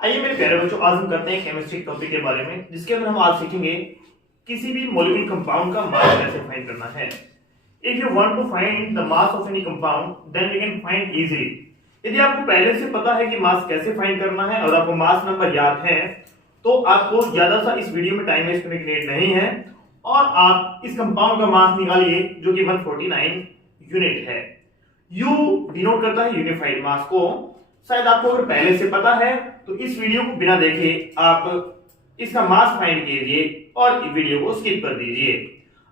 आइए मेरे प्यारे बच्चों, आज हम करते हैं केमिस्ट्री टॉपिक के बारे में, जिसके अंदर हम आज सीखेंगे किसी भी मॉलिक्यूलर कंपाउंड का मास कैसे फाइंड करना है। If you want to find the mass of any compound then you can find easily. यदि आपको पहले से पता है कि मास कैसे फाइंड करना है और आपको मास नंबर याद है तो आपको ज्यादा सा इस वीडियो में टाइम वेस्ट करने की नीड नहीं है और आप इस कंपाउंड का मास निकालिए जो कि 149 यूनिट है। यू डिनोट करता है यूनिफाइड मास को। शायद आपको अगर पहले से पता है तो इस वीडियो को बिना देखे आप इसका मास फाइंड कीजिए और इस वीडियो को स्किप कर दीजिए।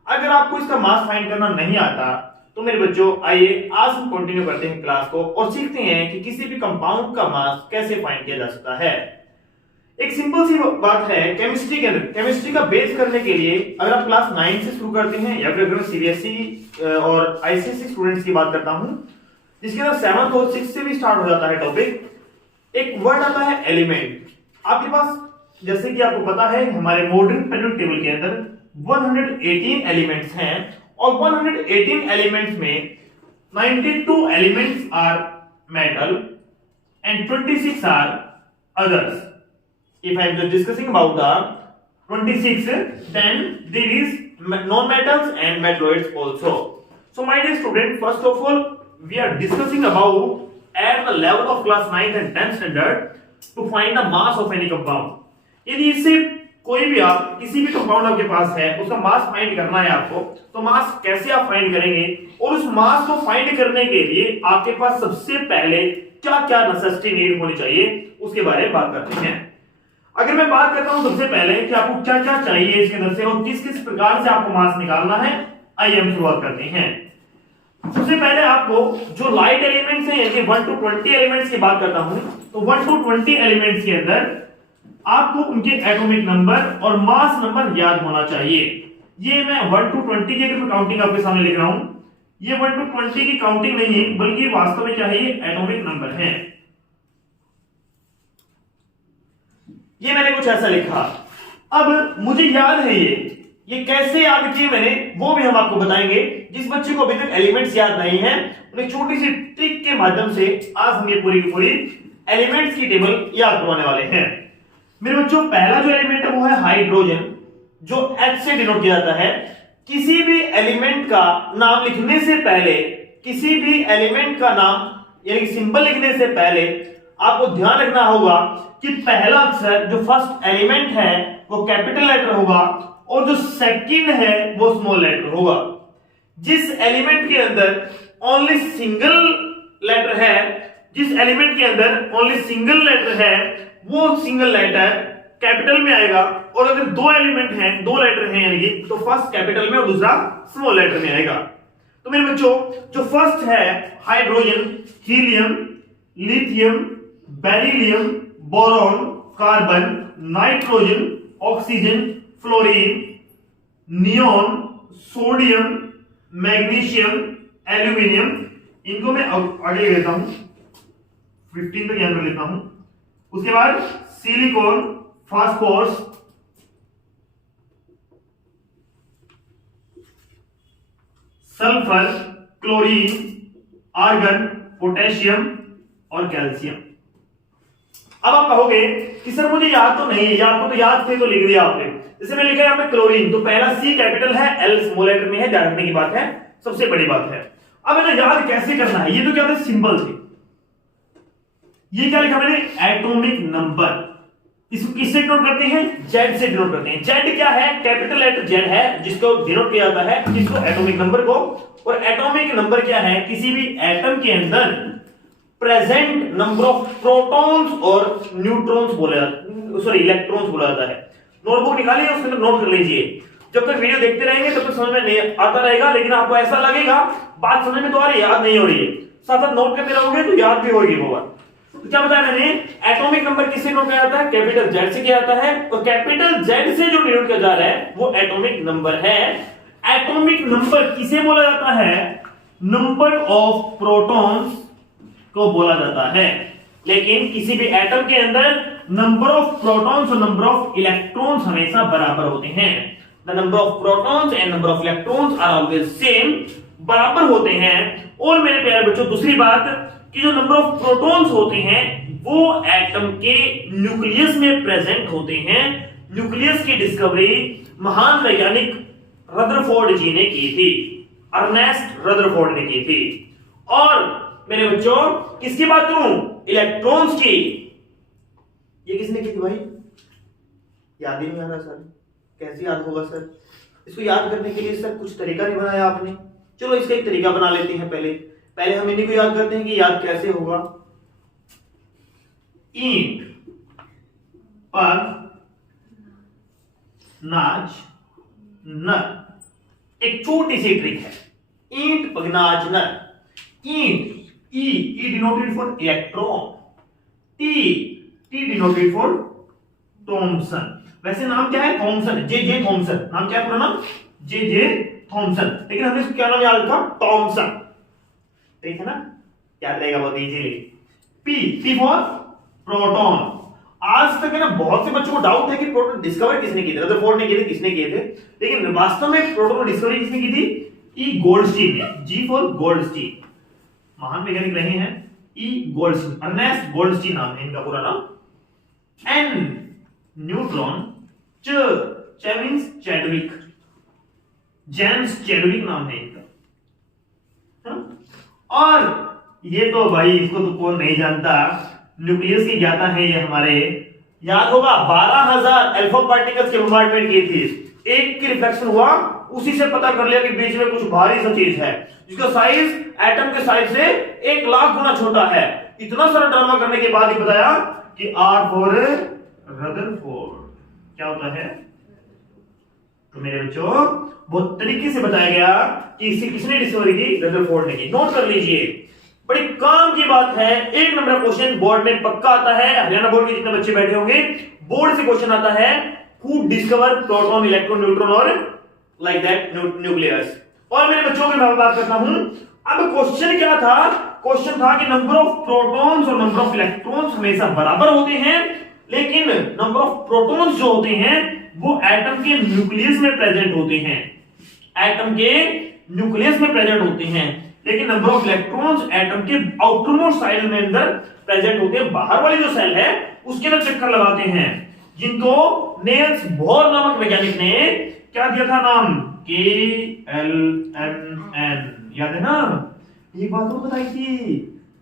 अगर आपको इसका मास फाइंड करना नहीं आता तो मेरे बच्चों आइए आज हम कंटिन्यू करते हैं क्लास को और सीखते हैं कि किसी भी कंपाउंड का मास कैसे फाइंड किया जा सकता है। एक सिंपल सी बात है केमिस्ट्री के अंदर, केमिस्ट्री का बेस करने के लिए अगर आप क्लास 9 से शुरू करते हैं या फिर अगर सीबीएसई और आईसीएसई स्टूडेंट्स की बात करता हूं जिसके अंदर 7th और 6th से भी स्टार्ट हो जाता है टॉपिक, एक वर्ड आता है एलिमेंट। आपके पास जैसे कि आपको पता है हमारे मॉडर्न पीरियोडिक टेबल के अंदर 118 एलिमेंट्स हैं और 118 एलिमेंट्स में 92 elements are metal and 26 are others. If I am just discussing about the 26, then there is non-metals and metalloids also. So my dear student, first of all, we are discussing about at the level of class 9th and 10th standard to find the mass of any compound. यदि इससे कोई भी आप किसी भी compound आपके पास है उसका मास फाइंड करना है आपको, तो मास कैसे आप फाइंड करेंगे और उस मास को फाइंड करने के लिए आपके पास सबसे पहले क्या क्या नेसेसिटी नीड होनी चाहिए उसके बारे में बात करते हैं। अगर मैं बात करता हूं सबसे पहले कि आपको क्या क्या चाहिए इसके अंदर से और किस किस प्रकार से आपको मास निकालना है, आइए हम शुरुआत करते हैं। सबसे पहले आपको जो लाइट एलिमेंट्स हैं यानी 1 to 20 एलिमेंट्स की बात करता हूं तो 1 to 20 एलिमेंट्स के अंदर आपको उनके एटॉमिक नंबर और मास नंबर याद होना चाहिए। ये मैं 1 to 20 की अगर मैं काउंटिंग आपके सामने लिख रहा हूं, ये 1 to 20 की काउंटिंग नहीं है बल्कि वास्तव में क्या है, ये एटॉमिक नंबर है। ये मैंने कुछ ऐसा लिखा। अब मुझे याद है ये कैसे याद किए मैंने वो भी हम आपको बताएंगे। जिस बच्चे को अभी तक एलिमेंट्स याद नहीं है उन्हें छोटी सी ट्रिक के माध्यम से आज हम ये पूरी की पूरी एलिमेंट्स की टेबल याद करवाने वाले हैं। मेरे बच्चों पहला जो एलिमेंट है वो है हाइड्रोजन, जो H से डिनोट किया जाता है। किसी भी एलिमेंट का नाम लिखने से पहले, किसी भी एलिमेंट का नाम यानी सिंबल लिखने से पहले आपको ध्यान रखना होगा कि पहला अक्षर जो फर्स्ट एलिमेंट है वो कैपिटल लेटर होगा और जो सेकंड है वो स्मॉल लेटर होगा। जिस एलिमेंट के अंदर ओनली सिंगल लेटर है, जिस एलिमेंट के अंदर ओनली सिंगल लेटर है वो सिंगल लेटर कैपिटल में आएगा और अगर दो एलिमेंट हैं, दो लेटर हैं यानी कि तो फर्स्ट कैपिटल में और दूसरा स्मॉल लेटर में आएगा। तो मेरे बच्चों जो फर्स्ट है hydrogen, helium, lithium, beryllium, boron, carbon, nitrogen, oxygen, fluorine, neon, sodium, magnesium, aluminium, इनको मैं आगे लेता हूं, 15 तक यहां लेता हूं। उसके बाद silicon, phosphorus, sulphur, chlorine, argon, potassium और कैल्शियम। अब आप कहोगे कि सर मुझे याद तो नहीं है, या आपको तो याद थे तो लिख दिया आपने। जैसे मैं लिखा है यहाँ पे क्लोरीन, तो पहला सी कैपिटल है, एल स्मॉल लेटर में है, ध्यान रखने की बात है, सबसे बड़ी बात है। अब इन्हें याद कैसे करना है, ये तो क्या थे सिंबल थे। ये क्या लिखा मैंने, एटॉमिक नंबर। इसको किससे डिनोट करते हैं, जेड से डिनोट करते हैं। जेड क्या है, कैपिटल लेटर जेड है जिसको डिनोट किया जाता है किसको, एटॉमिक नंबर को। और एटॉमिक नंबर क्या है, किसी भी एटम के अंदर प्रेजेंट नंबर ऑफ प्रोटॉन्स और न्यूट्रॉन्स बोला, सॉरी इलेक्ट्रॉन्स बोला जाता है। नोटबुक निकालिए उसके अंदर नोट कर लीजिए। जब तक वीडियो देखते रहेंगे तब तक समझ में नहीं आता रहेगा, लेकिन आपको ऐसा लगेगा बात समझ में तो आ रही है, याद नहीं हो रही है, साथ साथ नोट करते रहोगे तो याद भी होगी वो बात। तो क्या बताया मैंने, एटॉमिक नंबर किससे नोट किया जाता है, कैपिटल जेड से किया जाता है। और कैपिटल जेड से जो डिनोट किया जा रहा है वो एटॉमिक नंबर है। एटॉमिक नंबर किसे बोला जाता है, नंबर ऑफ प्रोटॉन्स को बोला जाता है। लेकिन किसी भी एटम के अंदर नंबर ऑफ प्रोटॉन्स और नंबर ऑफ इलेक्ट्रॉन्स हमेशा बराबर होते हैं। The number of protons and number of electrons are always same, बराबर होते हैं। और मेरे प्यारे बच्चों दूसरी बात कि जो नंबर ऑफ प्रोटॉन्स होते हैं वो एटम के न्यूक्लियस में प्रेजेंट होते हैं। न्यूक्लियस की डिस्कवरी महान वैज्ञानिक रदरफोर्ड जी ने की थी, अर्नेस्ट रदरफोर्ड ने की थी। और मेरे बच्चों किसकी बात करूं? इलेक्ट्रॉन्स की। ये किसने की थी भाई? याद ही नहीं आ रहा सर, कैसे याद होगा सर? इसको याद करने के लिए सर कुछ तरीका नहीं बनाया आपने। चलो इसका एक तरीका बना लेते हैं। पहले हम इन्हीं को याद करते हैं कि याद कैसे होगा। ईंट पर नाच नर, एक छोटी सी ट्रिक है। ईंट पगनाज नर। ईंट E denoted for electron, T denoted for Thomson. वैसे नाम क्या है? Thomson, J Thomson. नाम क्या है पूरा नाम? जे थॉमसन, लेकिन हमने इसको क्या नाम याद रखा? थॉमसन। ठीक है ना, याद रहेगा बहुत इजीली। P for proton. आज तक है ना बहुत से बच्चों को डाउट है कि प्रोटॉन डिस्कवर किसने किए थे? रदरफोर्ड ने किए थे, किसने किए थे? लेकिन वास्तव में प्रोटॉन डिस्कवरी किसने की थी? ई गोल्डस्टीन ने। जी फॉर गोल्डस्टीन, महान वैज्ञानिक रहे हैं ई गोल्डस्टीन, अर्नेस्ट गोल्डस्टीन नाम है इनका पूरा नाम। N neutron, means Chadwick, James Chadwick नाम है इनका। और ये तो भाई इसको तो कौन नहीं जानता, न्यूक्लियस की ज्ञाता है ये हमारे। याद होगा 12,000 अल्फा पार्टिकल्स के बोmbardment की थी। एक की रिफ्लेक्शन हुआ, उसी से पता कर लिया कि बीच में कुछ भारी सा चीज है जिसका साइज एटम के साइज से 1,00,000 गुना छोटा है। इतना सारा ड्रामा करने के बाद ही बताया कि आर फॉर रदरफोर्ड क्या होता है। तो मेरे बच्चों बहुत तरीके से बताया गया कि इसे किसने डिस्कवरी की? रदरफोर्ड ने की। नोट कर लीजिए, बड़ी काम की बात है। एक नंबर का क्वेश्चन बोर्ड में पक्का आता है। हरियाणा बोर्ड के जितने बच्चे बैठे होंगे, बोर्ड से क्वेश्चन आता है, who discover proton, electron, neutron और लाइक दैट न्यूक्लियस। और मेरे बच्चों की मैं बात करता हूं। अब क्वेश्चन क्या था? क्वेश्चन था कि नंबर ऑफ प्रोटॉन्स और नंबर ऑफ इलेक्ट्रॉन्स हमेशा बराबर होते हैं, लेकिन नंबर ऑफ प्रोटॉन्स जो होते हैं वो एटम के न्यूक्लियस में प्रेजेंट होते हैं। एटम के न्यूक्लियस में प्रेजेंट होते हैं, लेकिन नंबर ऑफ इलेक्ट्रॉन्स एटम के आउटर मोस्ट साइड में अंदर प्रेजेंट होते हैं। बाहर वाली जो सेल है उसके अंदर चक्कर लगाते हैं, जिनको नेल्स बोर नामक वैज्ञानिक ने क्या दिया था नाम? KLMN। याद है ना? ये बात तो बताई थी।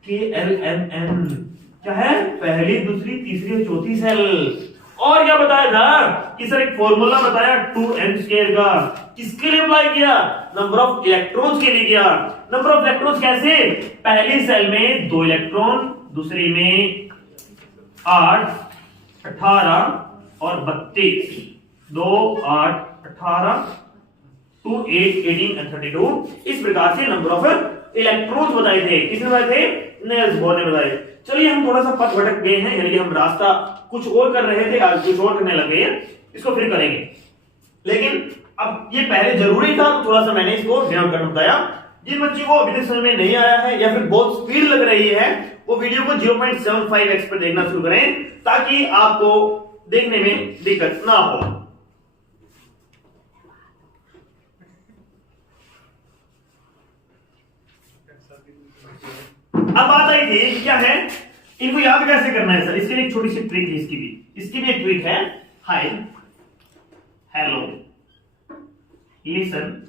KLMN क्या है? पहली, दूसरी, तीसरी और चौथी सेल। और क्या बताया था कि सर एक फॉर्मूला बताया 2n² का। किसके लिए अप्लाई किया? नंबर ऑफ इलेक्ट्रॉन्स के लिए किया। नंबर ऑफ इलेक्ट्रॉन्स कैसे? पहली सेल में 2 इलेक्ट्रॉन, दूसरी में 8, 18 और 32। 2, 8, 18, 2, 8, 18 और 32। इस प्रकार से नंबर ऑफ इलेक्ट्रॉन्स बताए थे। किसने बताए थे? नेल्स बोर ने बताए। चलिए हम थोड़ा सा पथ भटक गए हैं, यानी कि हम रास्ता कुछ और कर रहे थे, आज कुछ और करने लगे हैं। इसको फिर करेंगे, लेकिन अब ये पहले जरूरी था तो थोड़ा सा मैंने इसको ध्यान करना बताया। जिन बच्चों को अभी तक समझ में नहीं आया है या फिर बहुत स्पीड लग रही है, वो वीडियो को 0.75x पर देखना शुरू करें, ताकि आपको देखने में दिक्कत ना हो। अब बात आई थी क्या है, इनको याद कैसे करना है सर? इसके लिए एक छोटी सी ट्रिक है। इसकी भी एक ट्रिक है। Hi, hello, listen,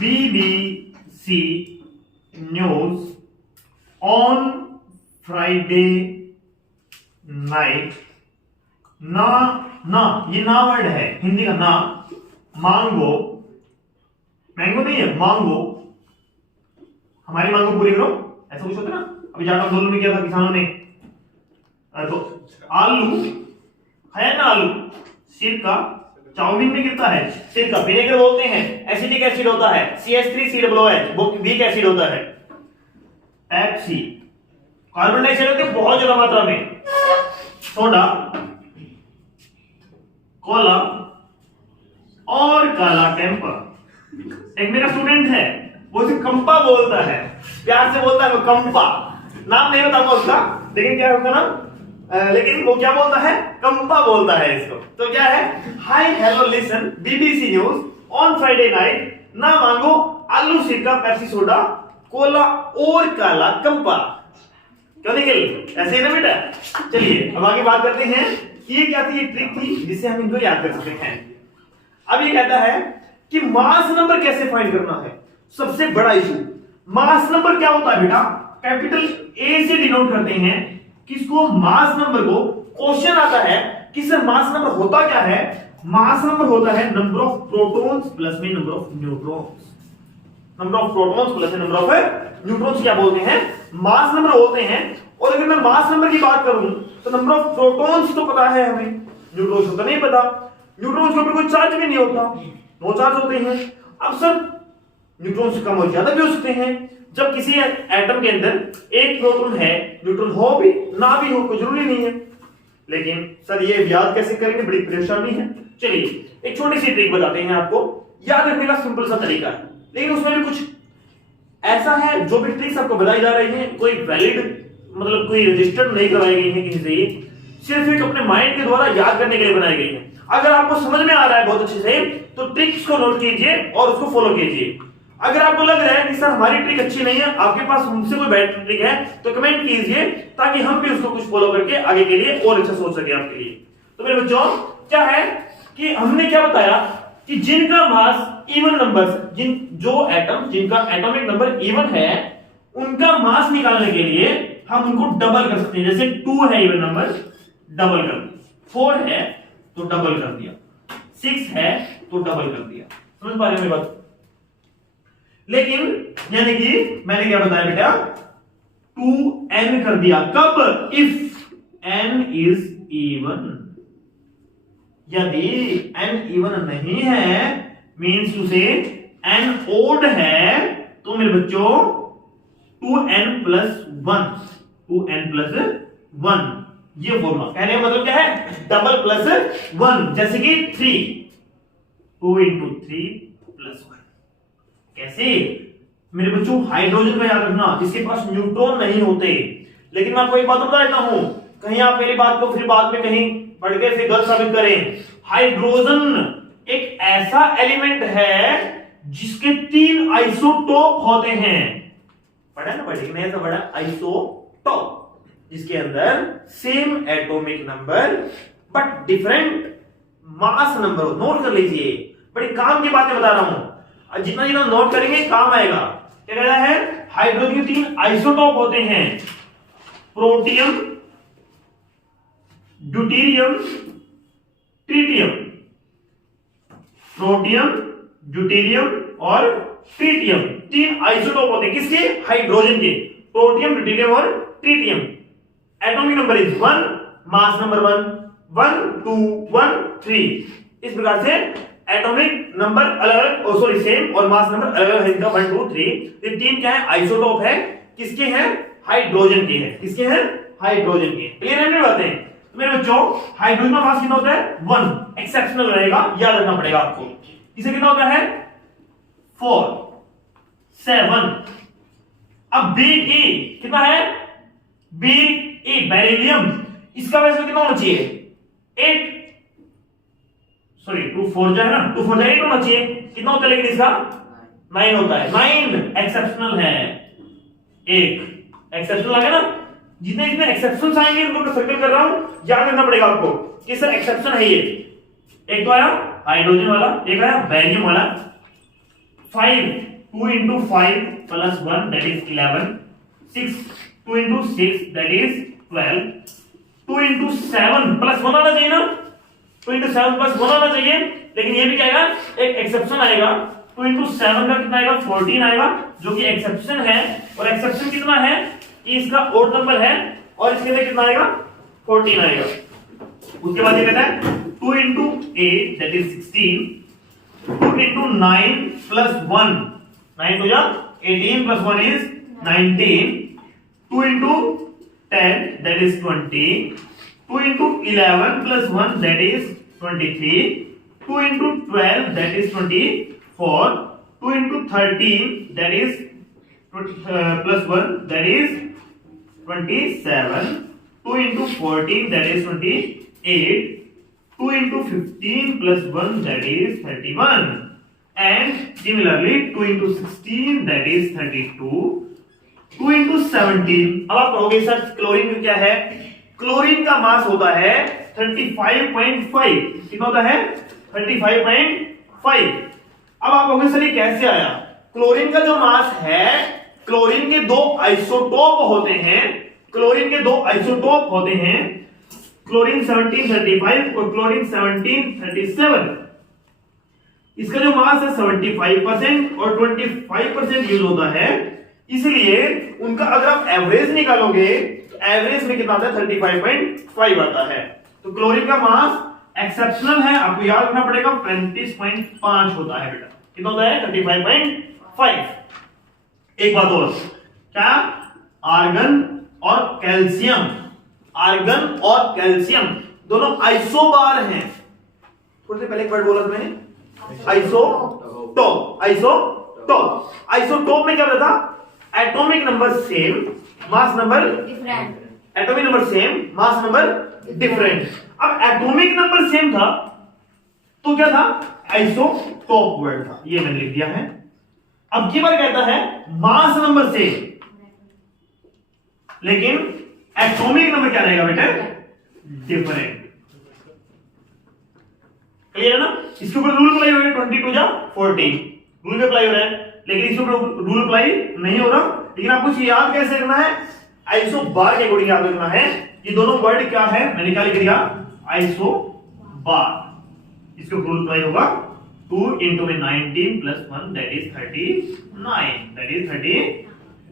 BBC news on Friday night. ना ये ना वर्ड है हिंदी का ना। मैंगो नहीं है, मांगो। हमारी मांगो पूरी करो, ऐसा कुछ होता है ना। अभी जाट आंदोलन में किया था किसानों ने, तो आलू है ना, आलू सिरका, चाउमीन में गिरता है सिरका, विनेगर बोलते हैं, एसिटिक एसिड होता है, CH3COOH, वो वीक एसिड होता है। पेप्सी, कार्बन डाइऑक्साइड होती है बहुत ज्यादा मात्रा में। सोडा, कोला और काला टेम्पर। एक मेरा स्टूडेंट है, वो उसे कंपा बोलता है, प्यार से बोलता है वो कंपा। नाम नहीं बताऊंगा उसका, लेकिन क्या होगा ना, लेकिन वो क्या बोलता है? कंपा बोलता है इसको। तो क्या है? Hi, hello, listen, BBC news on Friday night, ना मांगो, आलू सिरका, पेप्सी, सोडा कोला और काला कंपा। क्यों निखिल, ऐसे है ना बेटा। चलिए अब आगे बात करते हैं कि ये क्या थी, ये ट्रिक थी जिससे हम इनको याद कर सकते हैं। अब ये कहता है कि मास नंबर कैसे फाइंड करना है। सबसे बड़ा इशू, मास नंबर क्या होता है बेटा, कैपिटल ए से डिनोट करते हैं किसको, मास नंबर को। क्वेश्चन आता है कि सर मास नंबर होता क्या है। मास नंबर होता है नंबर ऑफ प्रोटॉन्स प्लस में number of neutrons. Number of protons plus number of neutrons क्या बोलते हैं, मास नंबर बोलते हैं। और अगर मैं मास नंबर की बात करूं तो नंबर ऑफ प्रोटॉन्स तो पता है हमें, न्यूट्रॉन्स तो नहीं पता। न्यूट्रॉन्स के ऊपर कोई चार्ज भी नहीं होता, नो चार्ज होते हैं। अब सर न्यूट्रॉन्स कम और ज्यादा भी हो सकते हैं। जब किसी एटम के अंदर एक प्रोटॉन है, न्यूट्रॉन हो भी ना भी हो कोई जरूरी नहीं है। लेकिन सर ये याद कैसे करेंगे, बड़ी परेशानी है। चलिए एक छोटी सी ट्रिक बताते हैं आपको, याद रखने का सिंपल सा तरीका है, लेकिन उसमें भी कुछ ऐसा है जो भी ट्रिक्स आपको बताई जा रही है कोई वैलिड मतलब कोई रजिस्टर्ड नहीं करवाई गई है किसी से, सिर्फ एक अपने माइंड के द्वारा याद करने के लिए बनाई गई है। अगर आपको समझ में आ रहा है बहुत अच्छे से तो ट्रिक्स को नोट कीजिए और उसको फॉलो कीजिए। अगर आपको लग रहा है कि सर हमारी ट्रिक अच्छी नहीं है, आपके पास हमसे कोई बेटर ट्रिक है तो कमेंट कीजिए ताकि हम भी उसको कुछ फॉलो करके आगे के लिए और अच्छा सोच सके आपके लिए। तो मेरे बच्चों क्या है कि हमने क्या बताया कि जिनका मास इवन नंबर्स, जो एटम जिनका एटॉमिक नंबर इवन है उनका मास निकालने के लिए हम उनको डबल कर सकते हैं। जैसे 2 है इवन नंबर, डबल कर दिया, 4 है तो डबल कर दिया, 6 है तो डबल कर दिया। समझ पा रहे हो मेरी बात। लेकिन यानी कि मैंने क्या बताया बेटा, 2n कर दिया कब, इफ n इज इवन। यदि n इवन नहीं है मीन्स टू से n ओड है तो मेरे बच्चों 2n प्लस 1, 2n प्लस 1 ये फॉर्मूला। कहने का मतलब क्या है, डबल प्लस 1। जैसे कि 3, 2 into 3 प्लस 1। कैसे मेरे बच्चों, हाइड्रोजन का याद रखना जिसके पास न्यूट्रॉन नहीं होते। लेकिन मैं आपको एक बात बता देता हूं, कहीं आप मेरी बात को फिर बाद में कहीं पढ़ के फिर गलत साबित करें। हाइड्रोजन एक ऐसा एलिमेंट है जिसके 3 आइसोटोप होते हैं। पढ़ा ना, पढ़े नहीं, ऐसा बड़ा आइसोटोप जिसके अंदर same atomic number but different mass number. Note कर लीजिए, बड़ी काम की बातें बता रहा हूं, जितना जितना नोट करेंगे काम आएगा। क्या कह रहा है, हाइड्रोजन के 3 आइसोटोप होते हैं, protium, deuterium, tritium. Protium, deuterium और ट्रिटियम 3 आइसोटोप होते हैं किसके, हाइड्रोजन के, प्रोटियम, ड्यूटेरियम और tritium. Atomic number is 1, mass number 1, 1 2 1 3। इस प्रकार से एटॉमिक नंबर अलग अलग, सॉरी सेम, और मास नंबर अलग अलग है इनका 1 2 3। ये 3 क्या है, आइसोटोप है, किसके हैं, हाइड्रोजन के हैं। किसके हैं, हाइड्रोजन के। क्लियर है मेरी बातें। तो मेरे बच्चों हाइड्रोजन का मास कितना होता है, 1, एक्सेप्शनल रहेगा, याद रखना पड़ेगा आपको। इसे कितना होता है, 4 7। अब Be कितना है, Be बेरिलियम, इसका वैसे कितना होना चाहिए, 8, सॉरी 2 4 जो है ना, 2 4 8 होना चाहिए। कितना होता है लेकिन इसका 9 होता है। 9 एक्सेप्शनल है, 1 एक्सेप्शनल आ गया ना। जितने जितने एक्सेप्शंस आएंगे उनको मैं सर्कल कर रहा हूं, याद रखना पड़ेगा आपको कि सर एक्सेप्शन है ये। एक तो आया हाइड्रोजन वाला, एक आया बेरिलियम वाला। 5 2 into 5 plus 1 that is 11, 6 2 into 6 that is 12, 2 into 7 plus 1 आना चाहिए ना, 2 into 7 plus 1 आना चाहिए। लेकिन ये भी क्या आएगा, एक एक्सेप्शन आएगा, 2 into 7 का कितना आएगा, 14 आएगा, जो कि एक्सेप्शन है। और एक्सेप्शन कितना है कि इसका ओड नंबर है, और इसके लिए कितना आएगा, 14 आएगा। उसके बाद ये कहता है 2 into 8 that is 16, 2 into 9 plus 1, 9 तो जा 18 plus 1 is 19, 2 into 10 that is 20, 2 into 11 plus 1 that is 23, 2 into 12 that is 24, 2 into 13 that is plus 1 that is 27, 2 into 14 that is 28, 2 into 15 plus 1 that is 31, and similarly 2 into 16 that is 32, 2 into 17। अब आप कहोगे sir chlorine का क्या है? Chlorine का मास होता है 35.5। कितना होता है? 35.5। अब आप कहोगे सर ये कैसे आया? क्लोरीन का जो मास है, क्लोरीन के दो आइसोटोप होते हैं, क्लोरीन के दो आइसोटोप होते हैं, क्लोरीन 1735 और क्लोरीन 1737। इसका जो मास है 75% और 25% यूज होता है, इसलिए उनका अगर आप एवरेज निकालोगे तो एवरेज में कितना आता है? 35.5 आता है। तो क्लोरीन का मास एक्सेप्शनल है, आपको याद रखना पड़ेगा 35.5 होता है बेटा। कितना होता है? 35.5। एक बात और, क्या आर्गन और कैल्शियम, आर्गन और कैल्शियम दोनों आइसोबार हैं। थोड़ी देर पहले एक वर्ड बोला था मैंने, आइसोटोप। आइसोटोप, आइसोटोप में क्या होता था? Atomic number same, mass number different. Atomic number same, mass number different. अब एटॉमिक नंबर सेम था तो क्या था? आइसोटोप वर्ड था, ये मैंने लिख दिया है। अब की बार कहता है मास नंबर सेम, लेकिन एटॉमिक नंबर क्या रहेगा बेटा? डिफरेंट। क्लियर है ना? इसके ऊपर रूल अप्लाई हो रहा है 22 जा 40, रूल अप्लाई हो रहा है, लेकिन इसके ऊपर रूल अप्लाई नहीं हो रहा। लेकिन आपको याद कैसे रखना है? आइसोबार के अकॉर्डिंग याद रखना है। ये दोनों वर्ड क्या है? मैंने क्या लिख दिया? आइसोबार। इसके ऊपर रूल अप्लाई होगा 2 into 19 plus 1 that is 39, that is 30।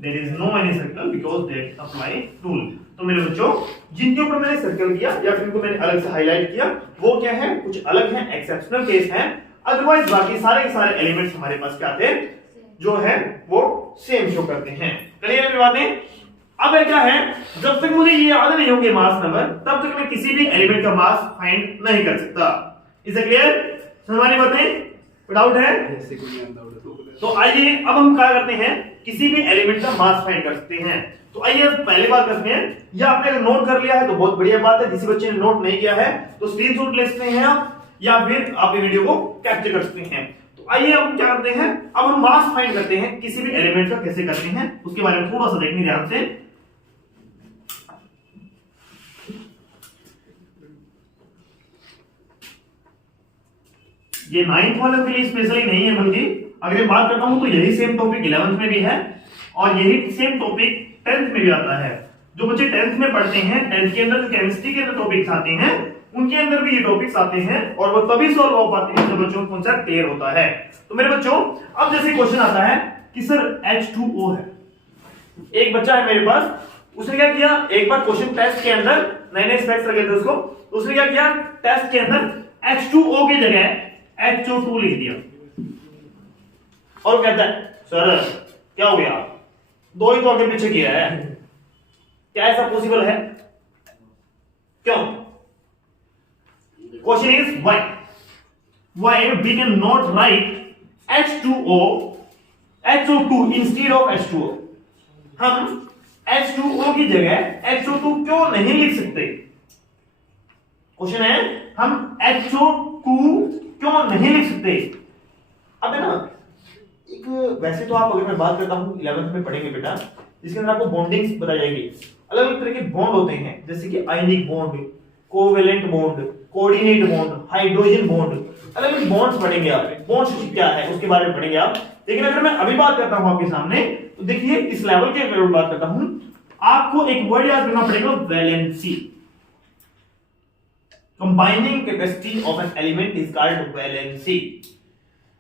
there is no any circle because that apply rule। तो मेरे बच्चों जिनके ऊपर मैंने सर्कल किया या फिर इनको मैंने अलग से हाईलाइट किया वो क्या है? कुछ अलग है, एक्सेप्शनल केस है। अदरवाइज बाकी सारे के सारे एलिमेंट्स हमारे पास क्या थे? जो है वो सेम शो करते हैं। क्लियर है बातें? अब क्या है, जब तक मुझे ये याद नहीं होंगे मास नंबर, तब तक मैं किसी भी एलिमेंट का मास फाइंड नहीं कर सकता। Is clear? हमारी बातें डाउट है? तो आइए अब हम क्या करते हैं, किसी भी एलिमेंट का मास फाइंड कर सकते हैं। तो आइए पहले बात करते हैं, या आपने अगर नोट कर लिया है तो बहुत बढ़िया बात है, किसी बच्चे ने नोट नहीं किया है तो स्क्रीनशॉट ले सकते हैं आप, या फिर आप ये वीडियो को कैप्चर कर सकते हैं। तो आइए हम क्या करते हैं, अब हम मास फाइंड करते हैं किसी भी एलिमेंट का। कैसे करते हैं उसके बारे में थोड़ा सा देखने ध्यान से। ये 9th वाले के लिए स्पेशली नहीं है, बल्कि अगर मैं बात करता हूं तो यही सेम टॉपिक 11th में भी है और यही सेम टॉपिक 10th में भी आता है। जो बच्चे 10th में पढ़ते हैं, 10th के अंदर जो केमिस्ट्री के अंदर टॉपिक्स आते हैं उनके अंदर भी ये टॉपिक्स आते हैं और वो तभी सॉल्व हो पाते हैं जब बच्चों को कॉन्सेप्ट क्लियर होता है। तो मेरे बच्चों अब जैसे क्वेश्चन आता है कि सर H2O है, एक बच्चा है मेरे पास, उसने क्या किया, एक बार क्वेश्चन टेस्ट के अंदर नए स्पेक्स लगे थे उसको, तो उसने क्या किया, टेस्ट के अंदर H2O की जगह HO2 लिख दिया और कहता है सर क्या हो गया, दो ही तो आगे पीछे किया है, क्या ऐसा पॉसिबल है? क्यों? Question is why we can not write H2O HO2 instead of H2O। हम H2O की जगह HO2 क्यों नहीं लिख सकते? क्वेश्चन है हम HO2 क्यों नहीं लिख सकते? अब है ना, एक वैसे तो आप, अगर मैं बात करता हूं 11th में पढ़ेंगे बेटा, जिसके अंदर आपको बॉन्डिंग्स बताई जाएगी। अलग अलग तरह के बॉन्ड होते हैं, जैसे कि ionic bond, covalent bond, coordinate bond, hydrogen bond, अलग अलग बॉन्ड्स पढ़ेंगे आप। बॉन्ड्स क्या है उसके बारे में पढ़ेंगे आप। लेकिन अगर मैं अभी बात करता हूं आपके सामने, तो देखिए इस लेवल के बारे में बात करता हूं, आपको एक वर्ड याद रखना पड़ेगा, valency. Combining capacity of an element is called valency.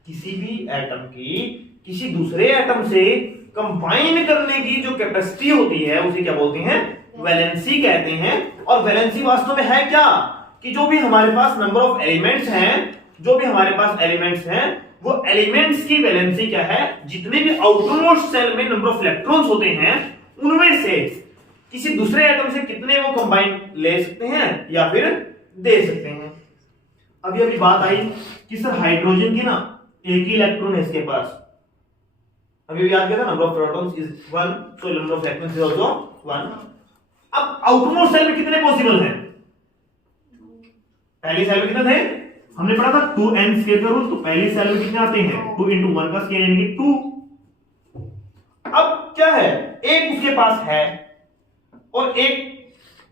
किसी भी एटम की किसी दूसरे एटम से कंबाइन करने की जो कैपेसिटी होती है उसे क्या बोलते हैं? वैलेंसी कहते हैं। और वैलेंसी वास्तव में है क्या, कि जो भी हमारे पास नंबर ऑफ एलिमेंट्स हैं, जो भी हमारे पास एलिमेंट्स हैं, वो एलिमेंट्स की वैलेंसी क्या है, जितने भी आउटरमोस्ट सेल में नंबर ऑफ इलेक्ट्रॉन्स होते हैं उनमें से किसी दूसरे एटम से कितने वो कंबाइन ले सकते हैं या फिर दे सकते हैं। अभी अभी बात आई कि सर हाइड्रोजन की ना एक ही इलेक्ट्रॉन है इसके पास, अभी याद किया था, number of protons is 1, so number of electrons is also 1। अब आउटरमोस्ट सेल में कितने पॉसिबल हैं? पहली सेल में कितने थे? हमने पढ़ा था 2n स्क्वायर का रूल, तो पहली सेल में कितने आते हैं 2 into 1 का स्क्वायर यानी कि 2। अब क्या है, एक उसके पास है और एक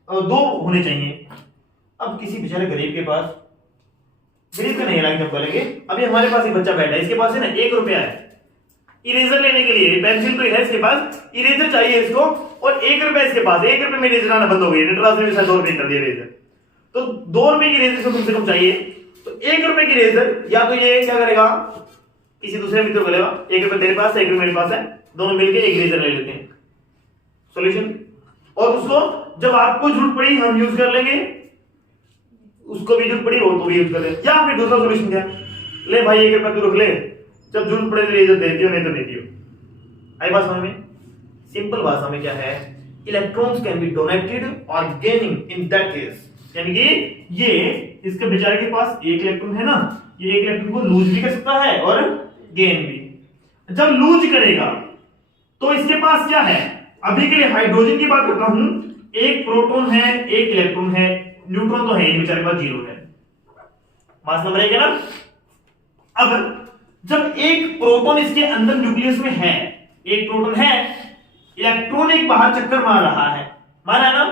दो होने चाहिए। अब किसी बेचारे गरीब के पास, गरीब का नहीं लाइन जब बोलेंगे, अभी हमारे पास एक बच्चा बैठा है, इसके पास है ना 1 रुपया है इरेजर लेने के लिए, पेंसिल तो है इसके पास, इरेजर चाहिए इसको, और 1 रुपया इसके पास, 1 रुपये में इरेजर आना बंद हो गई, नटराज ने 2 रुपये कर दिया इरेजर, तो 2 रुपए की इरेजर इसको कम से कम चाहिए। तो 1 रुपए की इरेजर या तो ये क्या करेगा, किसी दूसरे मित्र को लेगा, 1 रुपये तेरे पास है 1 रुपये मेरे पास है, दोनों मिलकर एक इरेजर ले लेते हैं, सॉल्यूशन। और उसको जब आपको जरूरत पड़ी हम यूज कर लेंगे, उसको भी जरूरत पड़ी हो तो भी यूज कर लेंगे। या फिर दूसरा सॉल्यूशन क्या, ले भाई 1 रुपया तू रख ले, जब जरूरत पड़े तो इरेजर दे दियो, नहीं तो नहीं दियो। आई बात समझ में? सिंपल भाषा में क्या है, इलेक्ट्रॉन्स कैन बी डोनेटेड और गेनिंग इन दैट केस, यानी कि ये इसके बेचारे के पास 1 इलेक्ट्रॉन है ना, ये 1 इलेक्ट्रॉन को लूज भी कर सकता है और गेन भी। जब लूज करेगा तो इसके पास क्या है, अभी के लिए हाइड्रोजन की बात करता हूं, 1 प्रोटॉन है 1 इलेक्ट्रॉन है, न्यूट्रॉन तो है ही बेचारे के पास 0 है, मास नंबर 1 है ना। अब जब 1 प्रोटॉन इसके अंदर न्यूक्लियस में है, 1 प्रोटॉन है, इलेक्ट्रॉन एक बाहर चक्कर मार रहा है, मारा है ना।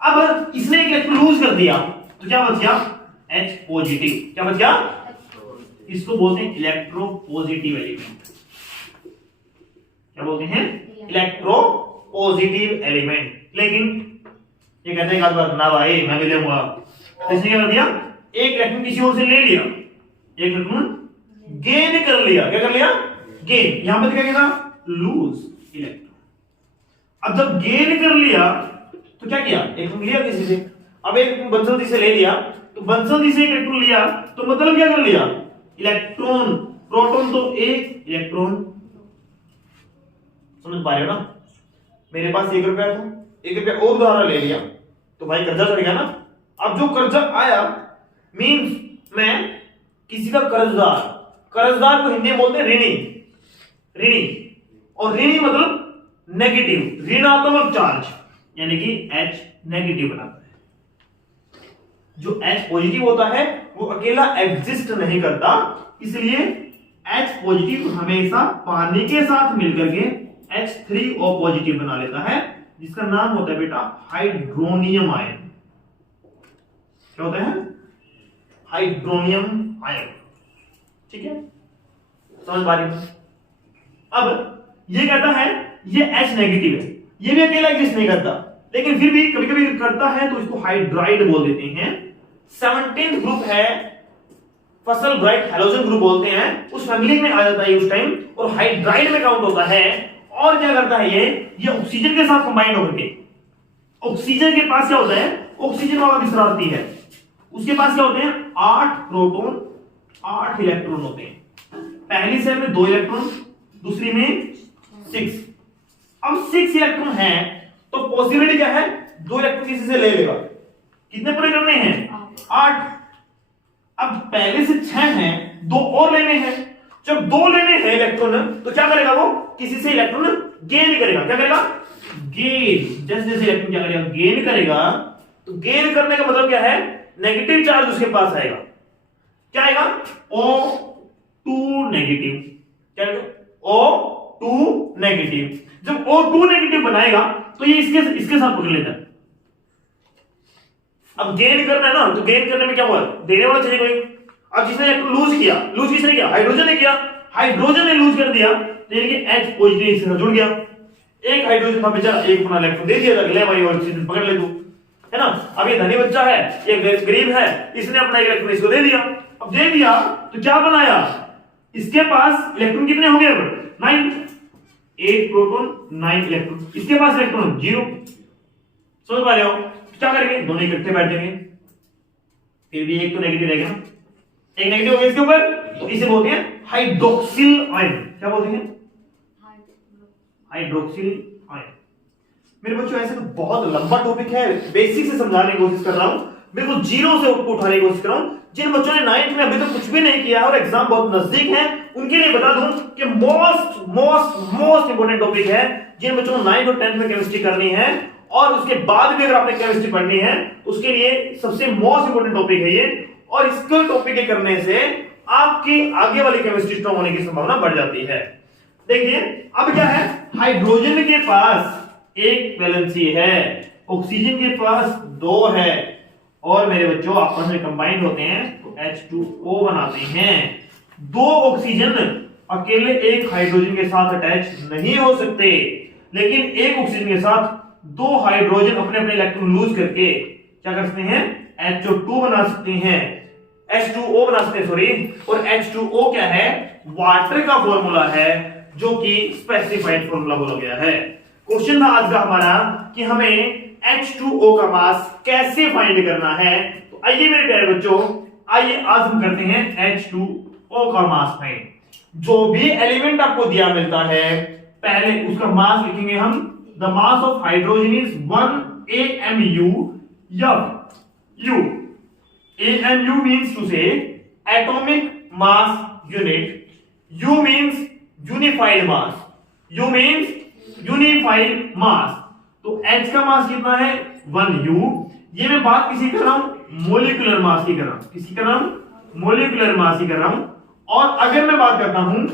अब इसने एक इलेक्ट्रॉन लूज कर दिया तो क्या बच गया, H पॉजिटिव, क्या बच गया, इसको बोलते हैं इलेक्ट्रो पॉजिटिव एलिमेंट, क्या बोलते हैं, इलेक्ट्रो पॉजिटिव एलिमेंट। लेकिन ये कहते हैं बार ना भाई मैं भी लूंगा, इसने क्या कर दिया, 1 इलेक्ट्रॉन किसी और से ले लिया, 1 इलेक्ट्रॉन गेन कर लिया, क्या कर लिया, गेन, यहां पर क्या कहना, लूज इलेक्ट्रॉन। अब जब गेन कर लिया तो क्या किया, एक लिया किसी से, अब एक बंसलती से ले लिया, तो बंसलती से एक इलेक्ट्रॉन लिया तो मतलब क्या कर लिया, इलेक्ट्रॉन, प्रोटॉन तो 1 इलेक्ट्रॉन, समझ पा रहे हो ना। मेरे पास 1 रुपया था, 1 रुपया और उधार ले लिया तो भाई कर्जा चढ़ गया ना। अब जो कर्जा आया मींस मैं किसी का कर्जदार, कर्जदार को हिंदी में बोलते हैं ऋणी, ऋणी, और ऋणी मतलब नेगेटिव, ऋणात्मक चार्ज, यानी कि H नेगेटिव बनाता है। जो H पॉजिटिव होता है वो अकेला एग्जिस्ट नहीं करता, इसलिए H पॉजिटिव हमेशा पानी के साथ मिलकर के H3O पॉजिटिव बना लेता है, जिसका नाम होता है बेटा हाइड्रोनियम आयन। क्या होता है, हाइड्रोनियम आयन, ठीक है, समझ पा रही हो। अब ये कहता है ये H नेगेटिव है, ये भी अकेला एग्जिस्ट नहीं करता, लेकिन फिर भी कभी कभी करता है तो इसको हाइड्राइड बोल देते हैं। 17th ग्रुप है फसल ब्राइट हैलोजन ग्रुप बोलते हैं, उस फैमिली में आ जाता है उस टाइम, और हाइड्राइड में काउंट होता है। और क्या करता है ये ऑक्सीजन के साथ कंबाइंड होकर के, ऑक्सीजन के पास क्या होता है, ऑक्सीजन वाला भी शरारती है, उसके पास क्या होते हैं 8 प्रोटॉन 8 इलेक्ट्रॉन होते हैं, पहली सेल में 2 इलेक्ट्रॉन, दूसरी में 6। अब 6 इलेक्ट्रॉन है तो पॉसिबिलिटी क्या है, 2 इलेक्ट्रॉन किसी से ले लेगा, कितने पूरे करने हैं 8। अब पहले से 6 हैं, 2 और लेने हैं, जब 2 लेने हैं इलेक्ट्रॉन तो क्या करेगा वो, किसी से इलेक्ट्रॉन गेन करेगा, क्या करेगा, गेन, जैसे जैसे इलेक्ट्रॉन क्या करेगा, गेन करेगा, तो गेन करने का मतलब क्या है, नेगेटिव चार्ज उसके पास आएगा, क्या आएगा O2 नेगेटिव, क्या आएगा O2 नेगेटिव। जब O2 नेगेटिव बनाएगा तो ये इसके साथ पकड़ लेता है। अब गेन करना है ना, तो गेन करने में क्या हुआ, देने वाला चाहिए कोई। अब जिसने इलेक्ट्रॉन लूज किया, लूज किसने किया, हाइड्रोजन ने किया, हाइड्रोजन ने लूज कर दिया तो यानी कि H पॉजिटिव इससे जुड़ गया, एक हाइड्रोजन था बेचारा, एक अपना इलेक्ट्रॉन दे दिया, ले भाई और चीज पकड़ ले तू, है ना। अब ये धनी बच्चा है, ये गरीब है, इसने अपना इलेक्ट्रॉन इसको दे दिया। अब दे दिया तो क्या बनाया, इसके पास इलेक्ट्रॉन कितने हो गए, 9, 8 प्रोटॉन 9 इलेक्ट्रॉन, इसके पास इलेक्ट्रॉन 0। समझ पा रहे हो, क्या करेंगे, दोनों इकट्ठे बैठ जाएंगे, फिर भी एक तो नेगेटिव रहेगा, एक नेगेटिव हो गया इसके ऊपर, तो इसे बोलते हैं हाइड्रोक्सिल आयन। क्या बोलते हैं, हाइड्रोक्सिल आयन। मेरे बच्चों ऐसे तो बहुत लंबा टॉपिक है, बेसिक से समझाने की कोशिश कर रहा हूं, बिल्कुल जीरो से उठाने की कोशिश कर रहा हूं। जिन बच्चों ने 9th में अभी तक कुछ भी नहीं किया और एग्जाम बहुत नजदीक है, उनके लिए बता दूं कि मोस्ट इंपोर्टेंट टॉपिक है। जिन बच्चों को 9th और 10th में केमिस्ट्री करनी है और उसके बाद भी अगर आपने केमिस्ट्री पढ़नी है, उसके लिए सबसे मोस्ट इंपोर्टेंट टॉपिक है ये। और इसको टॉपिक के करने से आपकी आगे वाली केमिस्ट्री स्ट्रांग होने की संभावना बढ़ जाती है। देखिए अब क्या है, हाइड्रोजन के पास एक वैलेंसी है, ऑक्सीजन के पास 2 है, और मेरे बच्चों आपस में कंबाइंड होते हैं तो H2O बनाते हैं। 2 ऑक्सीजन अकेले एक हाइड्रोजन के साथ अटैच नहीं हो सकते, लेकिन एक ऑक्सीजन के साथ 2 हाइड्रोजन अपने अपने इलेक्ट्रॉन लूज करके क्या कर सकते हैं, HO2 बना सकते हैं, H2O बना सकते हैं सॉरी। और H2O क्या है, वाटर का फॉर्मूला है, जो कि स्पेसिफाइड फॉर्मूला बोला गया है। क्वेश्चन था आज का हमारा कि हमें H2O का मास कैसे फाइंड करना है। तो आइए मेरे प्यारे बच्चों, आइए आज हम करते हैं H2O का मास फाइंड। जो भी एलिमेंट आपको दिया मिलता है पहले उसका मास लिखेंगे हम। The mass of hydrogen is 1 AMU U। AMU means to say atomic mass unit, U means unified mass, U means unified mass। तो H का मास कितना है 1U। ये मैं बात किसी कर रहा हूं, मोलिकुलर मास की कर रहा हूं, किसी कर रहा हूं, मोलिकुलर मास की कर रहा हूं। और अगर मैं बात करता हूं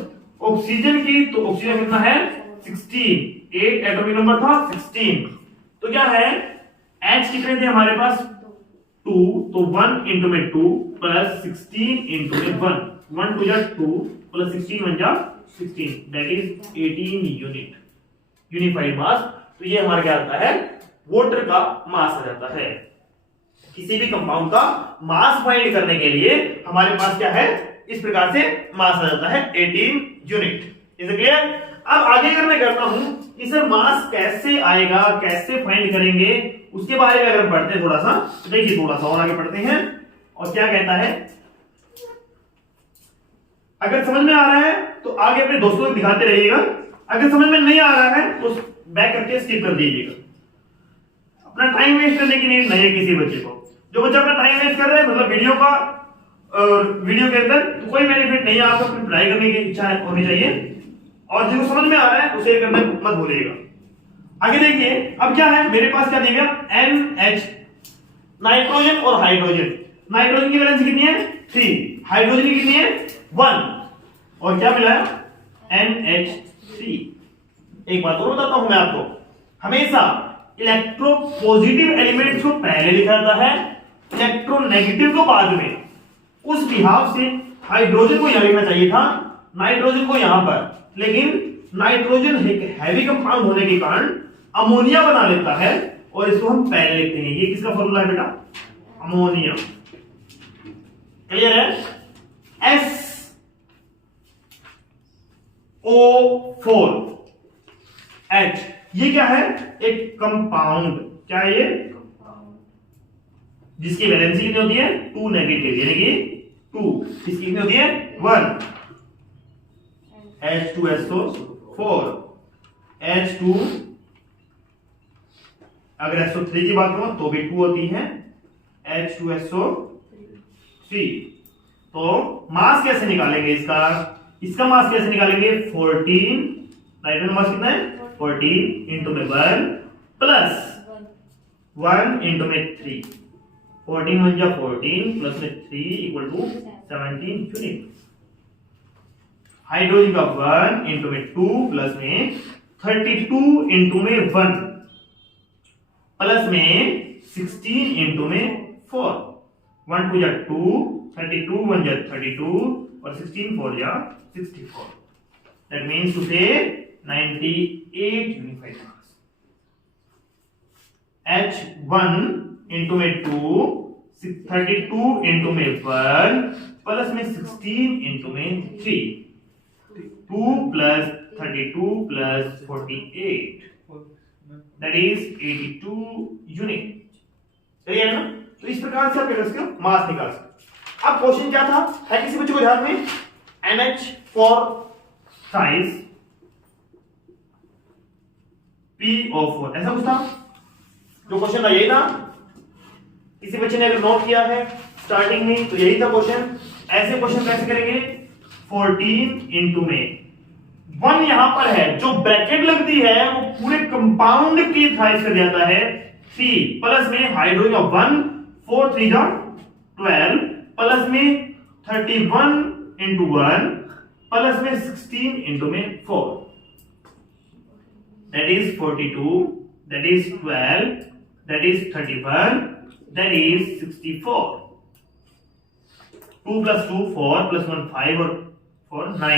ऑक्सीजन की, तो ऑक्सीजन कितना है 16, 8 एटॉमिक नंबर था 16। तो क्या है H कितने थे हमारे पास 2, तो 1 इंटू में 2 प्लस 16 इंटू में 1, 1 2 जा 2 प्लस 16 1 जा 16, दैट इज 18 यूनिट यूनिफाइड मास। तो ये हमारा क्या आता है, वाटर का मास आ जाता है। किसी भी कंपाउंड का मास फाइंड करने के लिए हमारे पास क्या है, इस प्रकार से मास आ जाता है 18 यूनिट। Is it clear? अब आगे अगर मैं करता हूं कि सर मास कैसे आएगा, कैसे फाइंड करेंगे, उसके बारे में अगर पढ़ते हैं थोड़ा सा, तो देखिए थोड़ा सा और आगे पढ़ते हैं। और क्या कहता है, अगर समझ में आ रहा है तो आगे अपने दोस्तों को दिखाते रहिएगा, अगर समझ में नहीं आ रहा है तो बैक करके स्किप कर दीजिएगा। अपना टाइम वेस्ट करने की नीड नहीं है किसी बच्चे को। जो बच्चा अपना टाइम वेस्ट कर रहा है मतलब वीडियो के अंदर, तो कोई बेनिफिट नहीं है। आपको अपनी पढ़ाई करने की इच्छा होनी चाहिए, और जिसको समझ में आ रहा है उसे करना मत भूलिएगा। आगे देखिए अब क्या है, मेरे पास क्या दिया गया NH, नाइट्रोजन और हाइड्रोजन। नाइट्रोजन की वैलेंसी कितनी है 3, हाइड्रोजन की कितनी है 1, और क्या मिला है NH3। एक बात और बताता हूं मैं आपको, हमेशा इलेक्ट्रोपॉजिटिव एलिमेंट्स को पहले लिखा जाता है, इलेक्ट्रोनेगेटिव को बाद में। उस लिहाज से हाइड्रोजन को यहां लिखना चाहिए था, नाइट्रोजन को यहां पर, लेकिन नाइट्रोजन एक हैवी कंपाउंड होने के कारण अमोनिया बना लेता है, और इसको हम पहले लिखते हैं। ये किसका फॉर्मूला है बेटा, अमोनिया। क्लियर है? SO4H, ये क्या है, एक कंपाउंड। क्या है ये, जिसकी वैलेंसी कितनी होती है 2 नेगेटिव, यानी कि 2, इसकी कितनी होती है 1। H2SO4, H2, अगर SO3 की बात करो तो भी 2 होती है, H2SO3। तो मास कैसे निकालेंगे इसका, इसका मास कैसे निकालेंगे 14, नाइट्रोजन मास कितना है 14 इंटू में 1 प्लस 1 इंटू में 3, 14 1 जा 14 प्लस में 3 इक्वल टू 17 यूनिट। हाइड्रोजन का 1 इंटू में 2 प्लस में 32 इंटू में 1 प्लस में 16 इंटू में 4, 1 2 जा 2, 32 1 जा 32 और 16 4 जा 64। That means to say 98 unified mass। H1 into में 2, 32 इंटू में 1 प्लस में 16 इंटू में 3, 2 plus 32 plus 48, that is 82 unit. सही है ना? तो इस प्रकार से आप इसका मास निकाल सकते। अब क्वेश्चन क्या था, है किसी बच्चे को ध्यान में, NH for size, PO4, ऐसा कुछ था जो क्वेश्चन था, यही था। किसी बच्चे ने अगर नोट किया है स्टार्टिंग में तो यही था क्वेश्चन। ऐसे क्वेश्चन कैसे करेंगे, 14 इंटू में 1 यहां पर है, जो ब्रैकेट लगती है वो पूरे कंपाउंड की साइज कर जाता है 3 प्लस में हाइड्रोजन 1, 4 3 जा 12 प्लस में 31 इंटू 1 प्लस में 16 इंटू में 4 that is 42 that is 12 that is 31 that is 64 2 plus 2 4 plus 1 5 और 4 9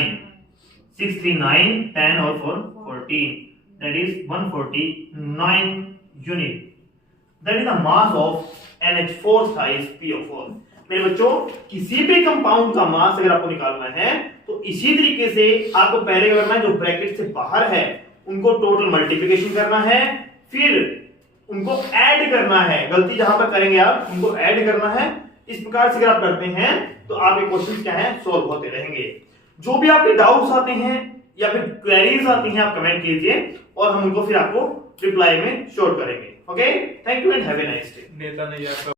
6 3 9 10 और 4 14 that is 149 unit that is the mass of NH4 size PO4 मेरे बच्चों किसी भी कंपाउंड का मास अगर आपको निकालना है तो इसी तरीके से आपको पहले करना है जो ब्रैकेट से बाहर है उनको टोटल मल्टीप्लिकेशन करना है फिर उनको ऐड करना है गलती जहां पर करेंगे आप उनको ऐड करना है इस प्रकार से अगर आप करते हैं तो आपके क्वेश्चंस क्या हैं सॉल्व होते रहेंगे जो भी आपके डाउट्स आते हैं या फिर क्वेरीज आती हैं आप कमेंट कीजिए और हम उनको फिर आपको रिप्लाई में शोर करेंगे okay thank you and have a nice day नेता ने यार